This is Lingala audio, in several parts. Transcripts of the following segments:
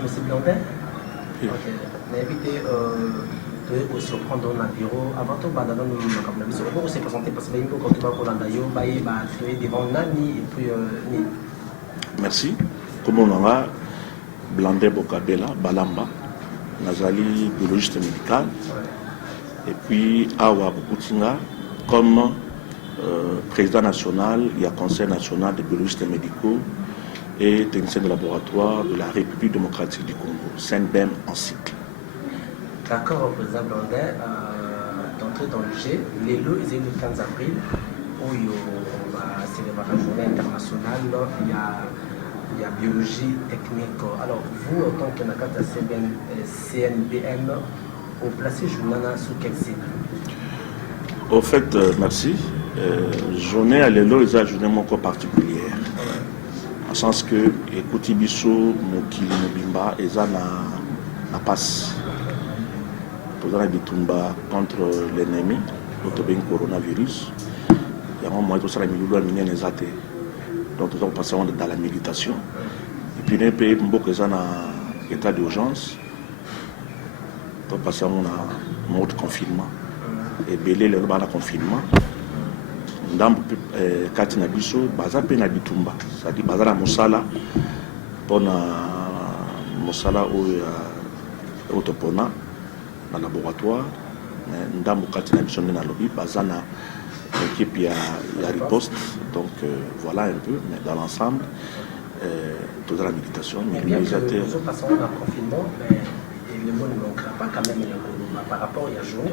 M. Blondin. Oui. Ok. L'invité de aussi prendre un bureau. Avant tout, on peut se présenter parce que quand tu vas pour l'andayo, il va créer devant Nani et puis Ni. Merci. Comme on a Blondin Bokabela, Balamba, Nazali, biologiste médical. Et puis Awa Bokutinga, comme président national, il y a Conseil national des biologistes médicaux et technicien de laboratoire de la République démocratique du Congo, SENBEM en cycle. D'accord, président Blondin, d'entrer dans le G, les lots, ils ont le 15 avril, où on va célébrer la journée internationale, il y a biologie technique. Alors, vous, en tant que Nakata CNBM, vous placez journée sous quel cycle? Au fait, merci. Journée à l'élo, ils ont une journée encore particulière. En sens que, écoutez, Bisso, Mokili, Mobimba, ils ont la passe. Pour la bitumba contre l'ennemi, le coronavirus. Il y a un moment où ça a mis les athées. Donc, nous avons passé dans la méditation. Et puis, nous avons beaucoup en état d'urgence. Nous avons passé en mode confinement. Et belé le confinement. Nous avons fait un biso, baza pe na bitumba. C'est-à-dire, baza la mosala, pour na mosala ou autopona. Dans le laboratoire, nous avons une lobby, basana équipe il y a riposte, donc voilà un peu, mais dans l'ensemble, toute la méditation. Mais bien que nous passons dans le confinement, mais le monde ne manquera pas quand même par rapport à la journée,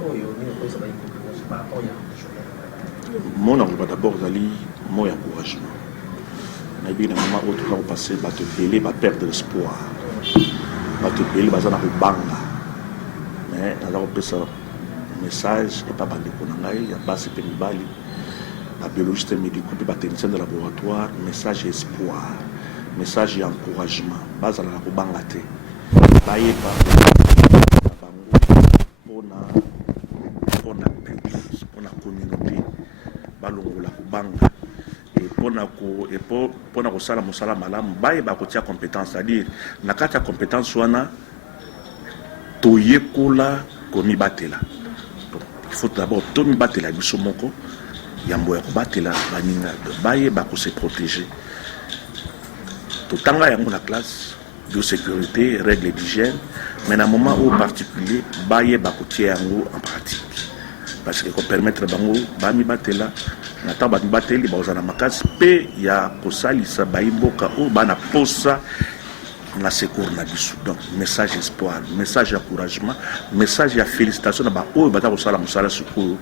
par rapport à la journée. Mon envie d'abord d'aller, mon encouragement. Mais bien, moment où tu vas passer, va te péler, va perdre l'espoir, va te péler, va s'en banga. Mais nous avons fait un message, et pas bandé pour nous, il y a pas de mibali, la biologiste médicale, la technicien de laboratoire, message espoir, message encouragement, base à la bangate, baye pas, pour la communauté, balongo la kubanga. Et pour la kosala mosala malamu, baye ba kotia compétence, c'est-à-dire na kata compétence wana toyekola komibatela. Donc il faut d'abord tomibatela biso moko yambo ya kobatela baninga baye ba ko se protéger. Totanga yango na classe de sécurité, règles d'hygiène, mais à un moment où particulier baye ba kotia yango en pratique. Parce que pour permettre bango bami batela na taba bateli ba ozana makasi pe ya kosalisa baimboka o bana posa na secours na biso. Donc message espoir, message encouragement, message ya félicitations na ba o bata kosala musala secours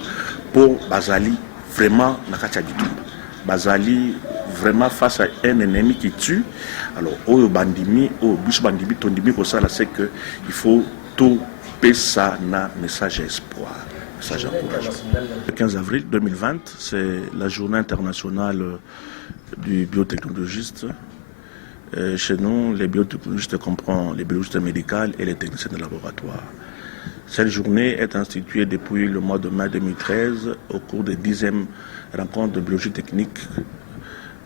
pour bazali vraiment na katia bitumba. Bazali vraiment face à un ennemi qui tue. Alors o bandimi o biso bandimi tondimi kosala c'est que il faut tout pesa na message espoir. Le 15 avril 2020, c'est la journée internationale du biotechnologiste. Chez nous, les biotechnologistes comprennent les biologistes médicaux et les techniciens de laboratoire. Cette journée est instituée depuis le mois de mai 2013 au cours des 10e rencontres de biologie technique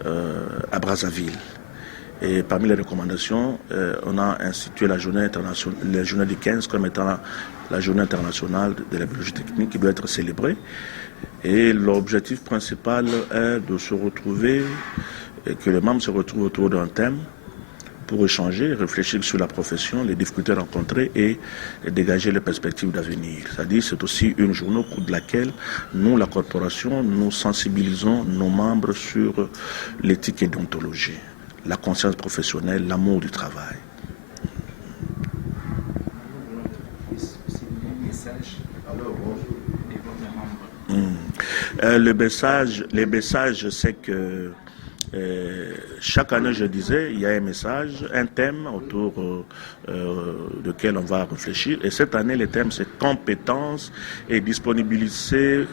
à Brazzaville. Et parmi les recommandations, on a institué la journée du 15 comme étant la journée internationale de la biologie technique qui doit être célébrée. Et l'objectif principal est de se retrouver, et que les membres se retrouvent autour d'un thème pour échanger, réfléchir sur la profession, les difficultés rencontrées et dégager les perspectives d'avenir. C'est-à-dire c'est aussi une journée au cours de laquelle nous, la corporation, nous sensibilisons nos membres sur l'éthique et déontologie, la conscience professionnelle, l'amour du travail. Les messages, c'est que chaque année, je disais, il y a un message, un thème autour duquel on va réfléchir. Et cette année, le thème, c'est compétences et disponibilité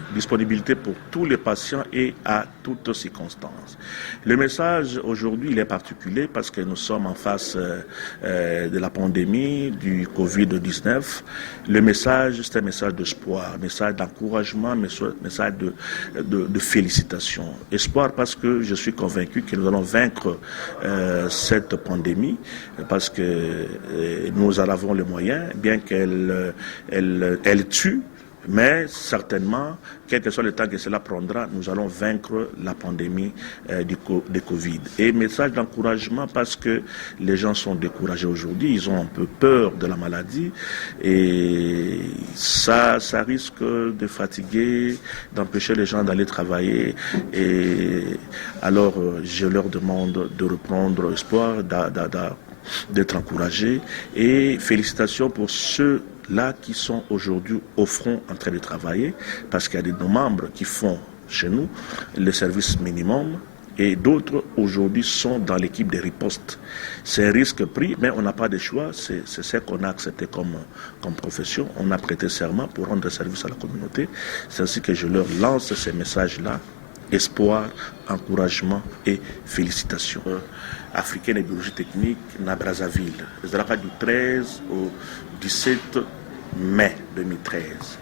pour tous les patients et à toutes circonstances. Le message, aujourd'hui, il est particulier parce que nous sommes en face de la pandémie, du Covid-19. Le message, c'est un message d'espoir, un message d'encouragement, un message de félicitations. Espoir parce que je suis convaincu convaincu que nous allons vaincre cette pandémie parce que nous en avons les moyens, bien qu'elle tue. Mais certainement, quel que soit le temps que cela prendra, nous allons vaincre la pandémie de Covid. Et message d'encouragement parce que les gens sont découragés aujourd'hui, ils ont un peu peur de la maladie et ça risque de fatiguer, d'empêcher les gens d'aller travailler. Et alors, je leur demande de reprendre espoir, d'être encouragés et félicitations pour ceux là qui sont aujourd'hui au front en train de travailler, parce qu'il y a de nos membres qui font chez nous le service minimum et d'autres aujourd'hui sont dans l'équipe de riposte. C'est un risque pris, mais on n'a pas de choix, c'est ce qu'on a accepté comme profession. On a prêté serment pour rendre service à la communauté. C'est ainsi que je leur lance ces messages-là, espoir, encouragement et félicitations. Africaine et biologie technique na Brazzaville. Du 13 au 17 mai 2013.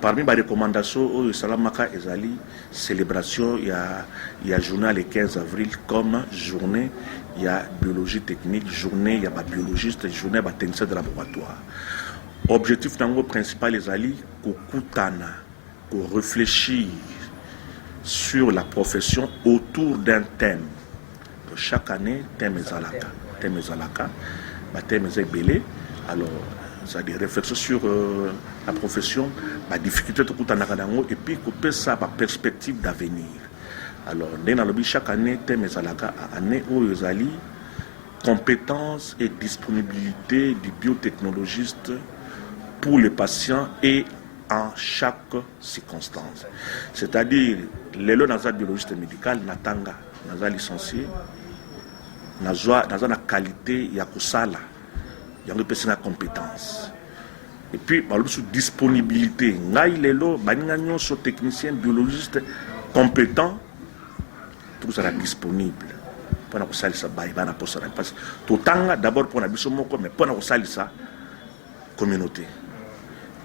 Parmi les recommandations, il y a célébration, il y a journée le 15 avril comme journée, il y a biologie technique, journée, il y a biologiste, journée, il y a technicien de laboratoire. Objectif principal, les alliés, qu'on réfléchir sur la profession autour d'un thème. Chaque année, thème ezalaka, thème ezebele. Alors, ça a des réflexions sur la profession, la difficulté de tout et puis couper ça par perspective d'avenir. Alors, chaque année, thème ezalaka, année où ezali compétences et disponibilité du biotechnologiste pour les patients et en chaque circonstance. C'est-à-dire, les lots dans la biologiste médicale, natanga, dans la licencié, dans la qualité, il y a kusala, il y a une compétence. Et puis, par la disponibilité, les lots, les techniciens, biologistes compétents, tout ça est disponible. Pour la d'abord pour la mais pour la communauté.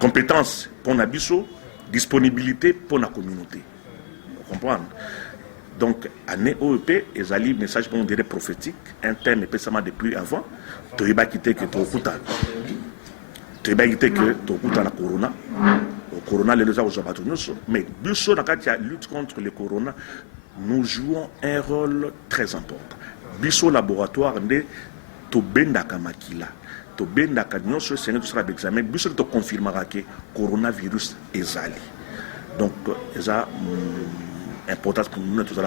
Compétence pour la disponibilité pour la communauté. Vous comprenez? Donc, année OEP, les alliés, message pour dire prophétique, un thème spécialement depuis avant, tu vas quitter que tu la corona. Le corona, les deux ont mais Busso, dans la lutte contre le corona, nous jouons un rôle très important. Busso laboratoire, de Tobendaka Makila. Tobendaka, nous sommes sur l'examen, Busso te confirmera que le coronavirus est zali. Donc, ça importance pour nous tous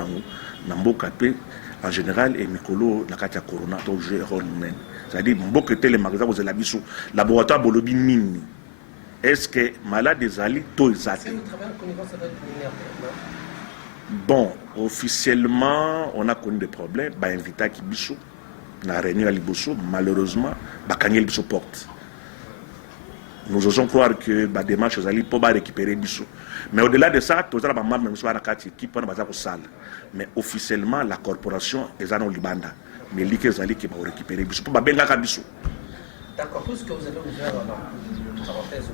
en général et Mikolo na katia corona to jouer rôle même. C'est-à-dire mboka les magasins aux labiso laboratoire bolobi nini. Est-ce que malade des ali to ezate? Bon, officiellement, on a connu des problèmes, bah invité à Kibiso na réunion à Liboso, malheureusement, bah Kanyel Biso porte. Nous osons croire que la démarche est pour récupérer Bissot. Mais au-delà de ça, tout ça, mais officiellement, la corporation est en Libanda. Mais l'Ike Zali qui va récupérer Bissot. Pour Benga Bissot. D'accord, puisque vous avez ouvert une parenthèse,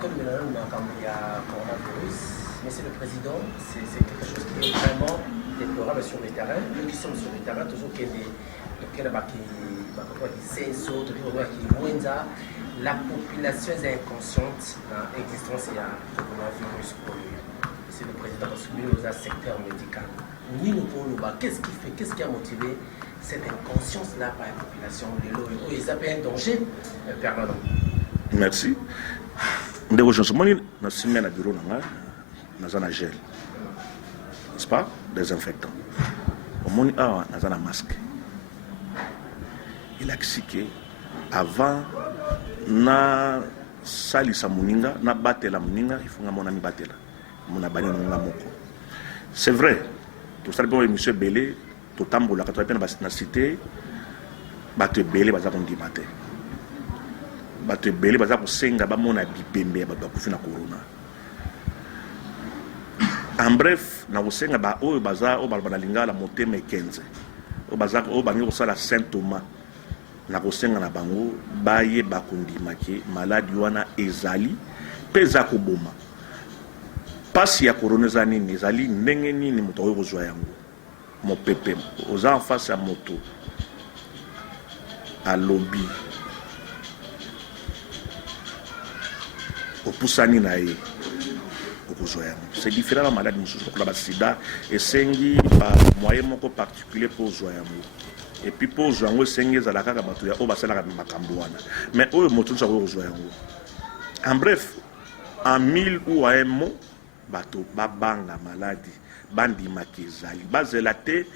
comme il y a coronavirus, Monsieur le Président, c'est quelque chose qui est vraiment déplorable sur le terrain. Nous qui sommes sur le terrain, toujours qu'il y a des la population est inconsciente de l'existence du coronavirus. C'est le président parce que nous avons un secteur médical. Qu'est-ce qui a motivé cette inconscience-là par la population de l'eau? Ils appellent un danger permanent. Merci. Nous avons un bureau dans un gel. N'est-ce pas? Désinfectant. Nous avons un masque. Il a expliqué avant na salisa muninga na batela muninga ifunga mona mi batela mona bani muninga moko. C'est vrai. Tout ça bon monsieur Belé to tambola ka to pena na cité bato Belé baza ko ndimate. Bato Belé baza ko senga ba mona bipembe ba ku fina corona. En bref, na ko senga ba o baza o balbana lingala motema 15. O baza o bangi ko sala Saint Thomas. Na kosenga na bango baye bakondima ke maladi wana ezali peza koboma pasi ya corona nini ezali ndenge nini moto oyo kozwa yango mon pépé aux en face à moto à lobby au poussani nae c'est différent de la maladie de la sida et sengi par moyen moko particulier pour zoyamu et puis pour zoyamu sengi za la kaka bato ya oba sala makambo wana mais oyo moto za ko zoyamu en bref en 1000 ou à un mot bato babanga maladie bandi makizali bazela te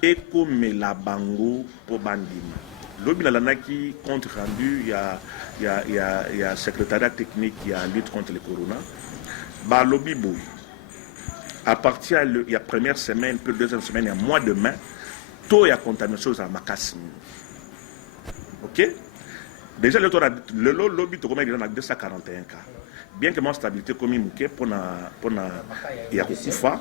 ekomela bango po bandima lobi nalanaki compte rendu il y a secrétariat technique qui a lutte contre le corona ba lobby boy à partir il y a première semaine puis deuxième semaine il y a mois de mai taux il y a contamination à makasi OK déjà le lobby to comment il y a 241 cas bien que ma stabilité comme muke pour na il y a kufa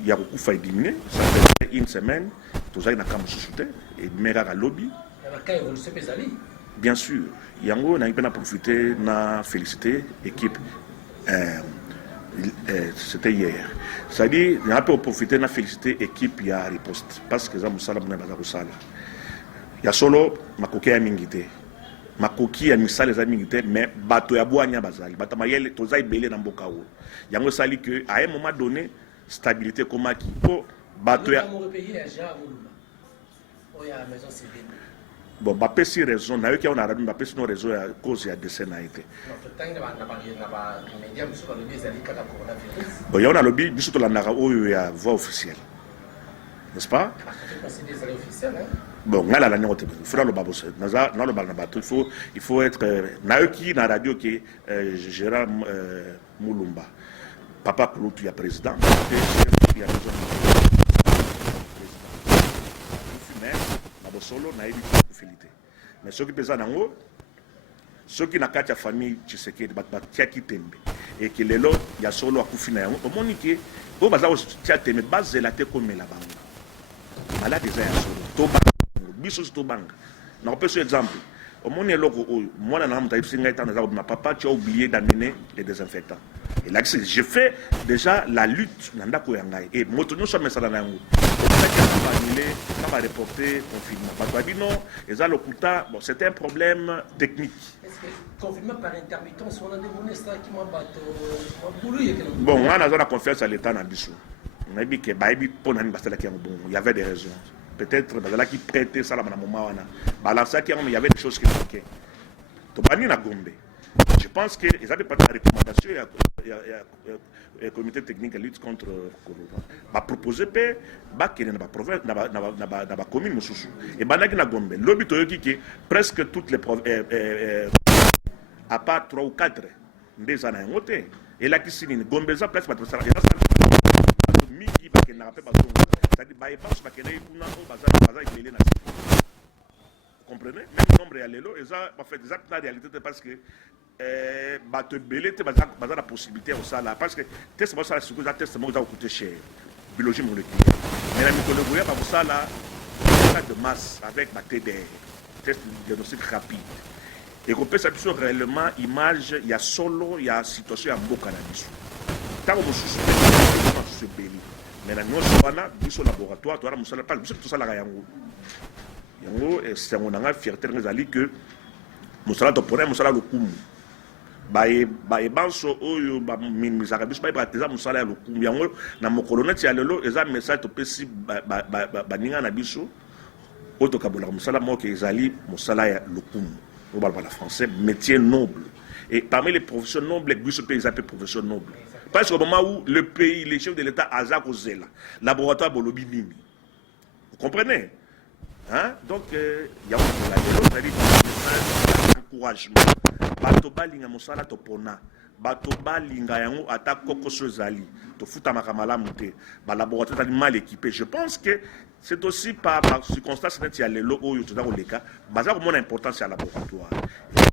il y a kufa éliminé ça fait une semaine tous na kam souté et mega lobby bien sûr yango na ipena profiter na féliciter équipe c'était hier. C'est-à-dire, on a pu profiter de féliciter l'équipe qui a riposte. Parce que ça m'a salé. Il y a solo ma coquille à mingité. Ma coquille à misal les amingité, mais bateau ya boanya bazali. Bateau mayel, tozai belé dans bokao. Il y a un sali que à un moment donné, stabilité comme qui. Oh, bateau ya. Bon, bah, pas si raison, n'a eu qu'on a raison, bah, pas si non raison à cause de décès n'a été. Bon, il y a un lobby, du surtout la nara où il y a voix officielle, n'est-ce pas? Bon, on a la ligne il faut le babos, il faut être, n'a eu qui dans la radio qui est Gérard Moulumba, papa Kouloutou, il y a président, il y a solo na ebi kufilité mais ceux qui pesa nango ceux qui na kati ya famille Tshisekedi bat tiaki tembe et que lelo ya solo akufina yango omoni ke o baza tia tembe bazela te komela bango malade za ya solo to bango biso to banga na kopesa exemple omoni eloko oyo mwana na mutayi singa etana za ma papa tu as oublié d'amener les désinfectants et là je fais déjà la lutte nanda ko yangai et moto no so mesala na yango on va reporter confinement. Bon, c'est un problème technique. Est-ce que confinement par intermittence, on a demandé ça qui m'a battu? Bon, on a la confiance à l'État dans Bissou. On a dit que il y avait des raisons. Peut-être que qui prêtait ça à moment il y avait des choses qui manquaient. Je pense que les avaient pas de recommandation il y a le comité technique de lutte contre le corona. Va proposer que dans la province, dans la commune Moussousou. Et banaki na Gombe. Lobby toyoki que presque toutes les provinces, à part 3 ou 4, des années en côté. Et là qui signe Gombe ça presque pas ça. Il y a miki ba kenna pe ba zongo. C'est-à-dire ba epasse ba kenna ikuna o baza ibele na. Vous comprenez? Même nombre ya lelo et ça en fait exactement la réalité parce que bato belé te baza la possibilité au ça là parce que test moi ça c'est que test moi ça coûter cher biologie moléculaire mais la mycologie va ça là de masse avec ma TDR test de diagnostic rapide et qu'on peut s'appuyer réellement image il y a solo il y a situation à boka na biso tant que se belé mais la nous wana biso laboratoire toi la musala pas biso tout ça la yango c'est on a fierté ngazali que musala to pona musala lokumu banso oyo minimizaka biso bayeba mosala ya lokumbi yango na mokolo neti ya lelo eza message topesi baninga na biso oyo tokabolaka mosala moko ezali mosala ya lokumu oyo balobaka français métier noble et parmi les professions nobles biso mpe eza mpe profession noble parce qu'au moment où le pays les chefs de l'état aza kozela laboratoire bolobi nini vous comprenez hein? Donc yango ezali encouragement bato balinga mosala topona bato balinga yango ata kokoso ezali tofutamaka malamu te balaboratoire ezali mal équipé. Je pense que c'est aussi par circonstance neti ya lelo oyo toza koleka baza komona importance ya laboratoire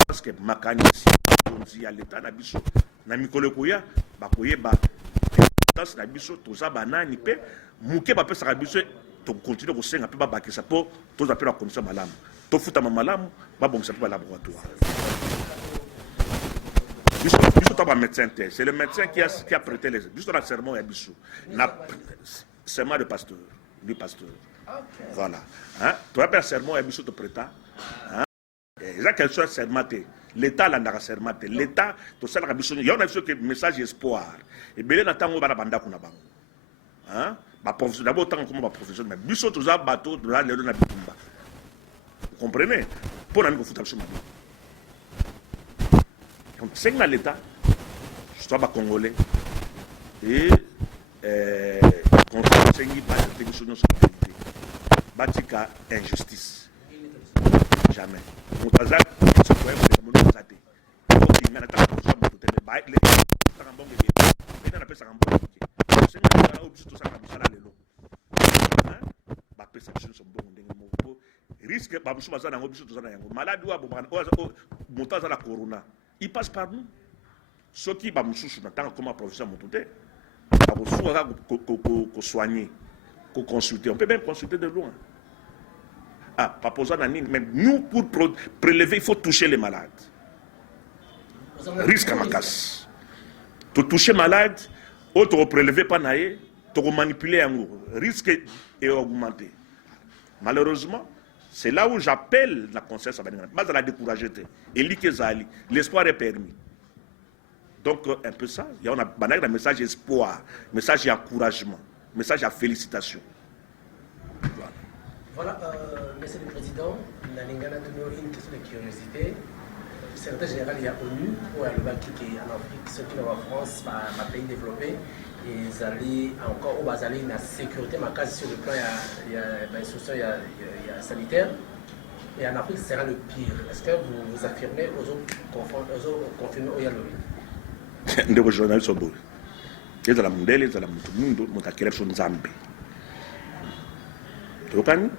parce que makanisi konzi ya leta na biso na mikolo koya bakoyeba importance na biso toza banani pe muke bapesaka biso tokontinue kosenga mpe babakisa mpo toza mpe na komisa malamu tofutama malamu babongisa mpe balaboratoire. C'est le médecin qui a prêté les. Juste dans le serment, il y a serment de pasteur. lui pasteur. Okay. Voilà. Hein? Tu vas faire serment et biso te prêta. Hein? Et quelque chose sermenté. L'État là n'a sermenté. L'État, tout ça, il y a un message espoir. Et bien, il y a un banda kuna bango. Hein? D'abord, tant comme profession, mais biso tout ça bateau de la léon na bitumba. Vous comprenez? Pour nous foutre absolument. Donc, c'est que l'État, je suis pas congolais, et conseil n'y pas de démission de sécurité. Batika injustice. Jamais. Mon tazak, c'est quoi mon tazate. Donc, il y a un tas de choses à tout mais les gens bon bébé. Mais on appelle ça un bon bébé. C'est même là où tout ça comme ça là les lots. Hein? Ba perception sont bon ndenge risque ba musu bazana ngo biso tozana yango. Malade ou abobana mon tazak la corona. Il passe par nous. Ceux qui ba musu na tant comme professeur Moutouté. Qu'on soigner, qu'on consulter. On peut même consulter de loin. Ah, pas posant la ligne, mais nous, pour prélever, il faut toucher les malades. Risque à ma casse. Tu toucher malade, ou tu prélever pas naïe, tu manipuler un gros. Risque est augmenté. Malheureusement, c'est là où j'appelle la conscience à la décourager. Et l'espoir est permis. Donc, un peu ça, il y a un message espoir, message d'encouragement, message de félicitations. Voilà, Monsieur le Président, nous avons une question de curiosité. Le secrétaire général, il y a ONU, pour le Baki qui est en Afrique, ceux qui sont en France, un pays développé, et ils allaient encore au Bazali, la sécurité, ma case sur le plan, il y a sanitaire. Et en Afrique, ce sera le pire. Est-ce que vous affirmez aux autres confirmés au Yalobi? Ndeko journaliste obo ezala mundele ezala mutu mutakeleso nzambe tokani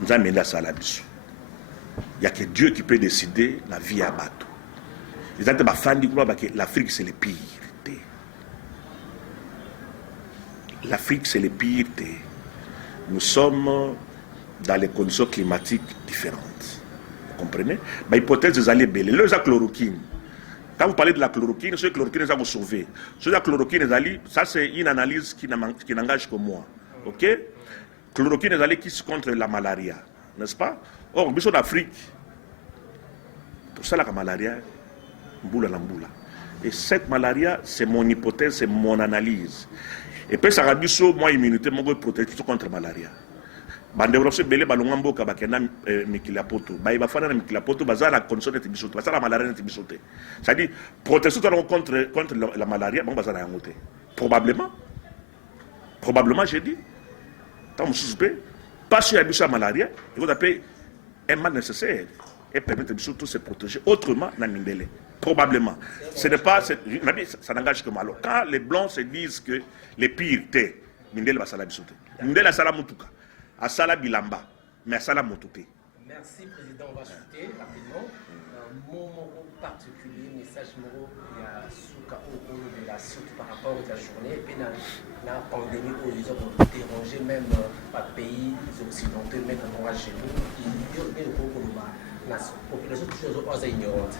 nzambe nda sala biso. Il y a que Dieu qui peut décider la vie à bateau. Les autres bafandi croient que l'Afrique c'est le pire. L'Afrique c'est le pire. Nous sommes dans les conditions climatiques différentes. Vous comprenez? Bah hypothèse des allées belles. Le chloroquine. Quand vous parlez de la chloroquine, ce chloroquine, ça vous sauver. Ce chloroquine, ça c'est une analyse qui n'engage que moi. Ok? Chloroquine, qui se contre la malaria. N'est-ce pas? Or, nous sommes en Afrique. Tout ça, la malaria, mboula la mboula. Et cette malaria, c'est mon hypothèse, c'est mon analyse. Et puis, ça a dit moi, immunité, moi, protéger contre la malaria. Bandeuropse belé balongambo kabakena mikilapoto ba fana na mikilapoto bazala condition de bisote bazala malaria de bisote ça dit protection contre la malaria bon bazala yangote probablement j'ai dit tant suspect pas sur la malaria il faut appeler un mal nécessaire et permettre de tous se protéger autrement na mindele probablement ce n'est pas ça n'engage que moi alors quand les blancs se disent que les pires té mindele basala bisote mindele sala mutuka à Sala Bilamba, mais à Sala Mototé. Merci, Président. On va chuter rapidement. Mon particulier, message moro, il y a Souka au de la suite par rapport à la journée, et puis la pandémie où ils ont dérangé même par pays occidentaux, même en chez nous, il y a la population toujours ignorante.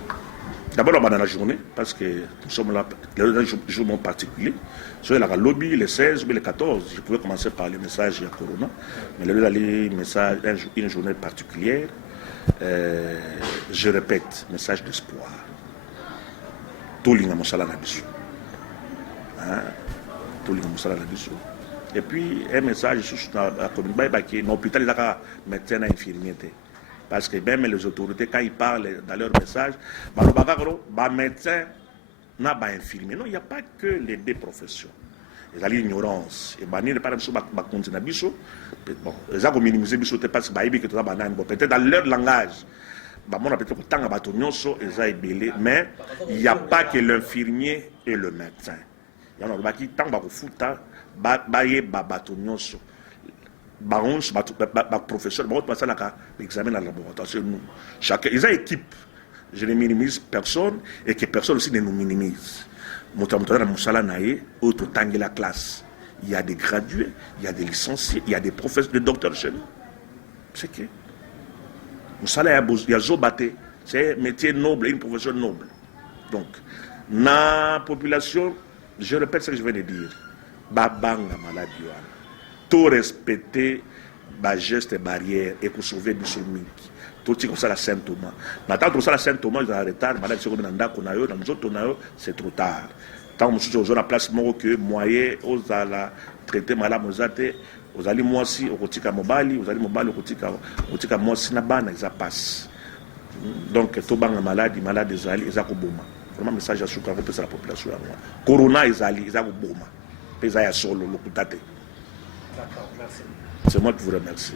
D'abord, on va dans la journée, parce que nous sommes là, le jour particulier. Soit la lobby, les 16 ou les 14, je pouvais commencer par les messages de Corona, mais là, les messages, une journée particulière, je répète, message d'espoir. Tout le monde a et puis, un message sur la communauté, qui est l'hôpital, il y a médecin et infirmier. Parce que même les autorités, quand ils parlent dans leur message, les médecins n'a pas infirmier. Non, il n'y a pas que les deux professions. Il y a l'ignorance. Et par exemple, bon, ils ont minimisé parce que peut-être dans leur langage, mais il n'y a pas que l'infirmier et le médecin. Il y a qui tant professeur, l'examen dans le laboratoire, c'est nous. Chacun, ils ont équipe. Je ne minimise personne et que personne aussi ne nous minimise. La classe. Il y a des gradués, il y a des licenciés, il y a des professeurs, des docteurs chez nous. C'est que il y a Zobaté, c'est un métier noble, une profession noble. Donc, la population, je répète ce que je viens de dire, babanga maladie. Tout respecter bageste barrière ekosauve biso mingi totika kosala Saint Thomas na ntango tokosala Saint Thomas ezala retard maladi soki na ndako na yo na nzoto na yo c'est trop tard ntango mosusu ozwa na place moko ke moyen ozala traité malamu eza te ozali mwasi okotika mobali ozali mobali okotika mwasi na bana eza passe donc tobanga maladi ezali eza koboma vraiment message ya suka kopesa la population yango corona ezali eza koboma mpe eza ya solo lokuta te. D'accord, merci. C'est moi qui vous remercie.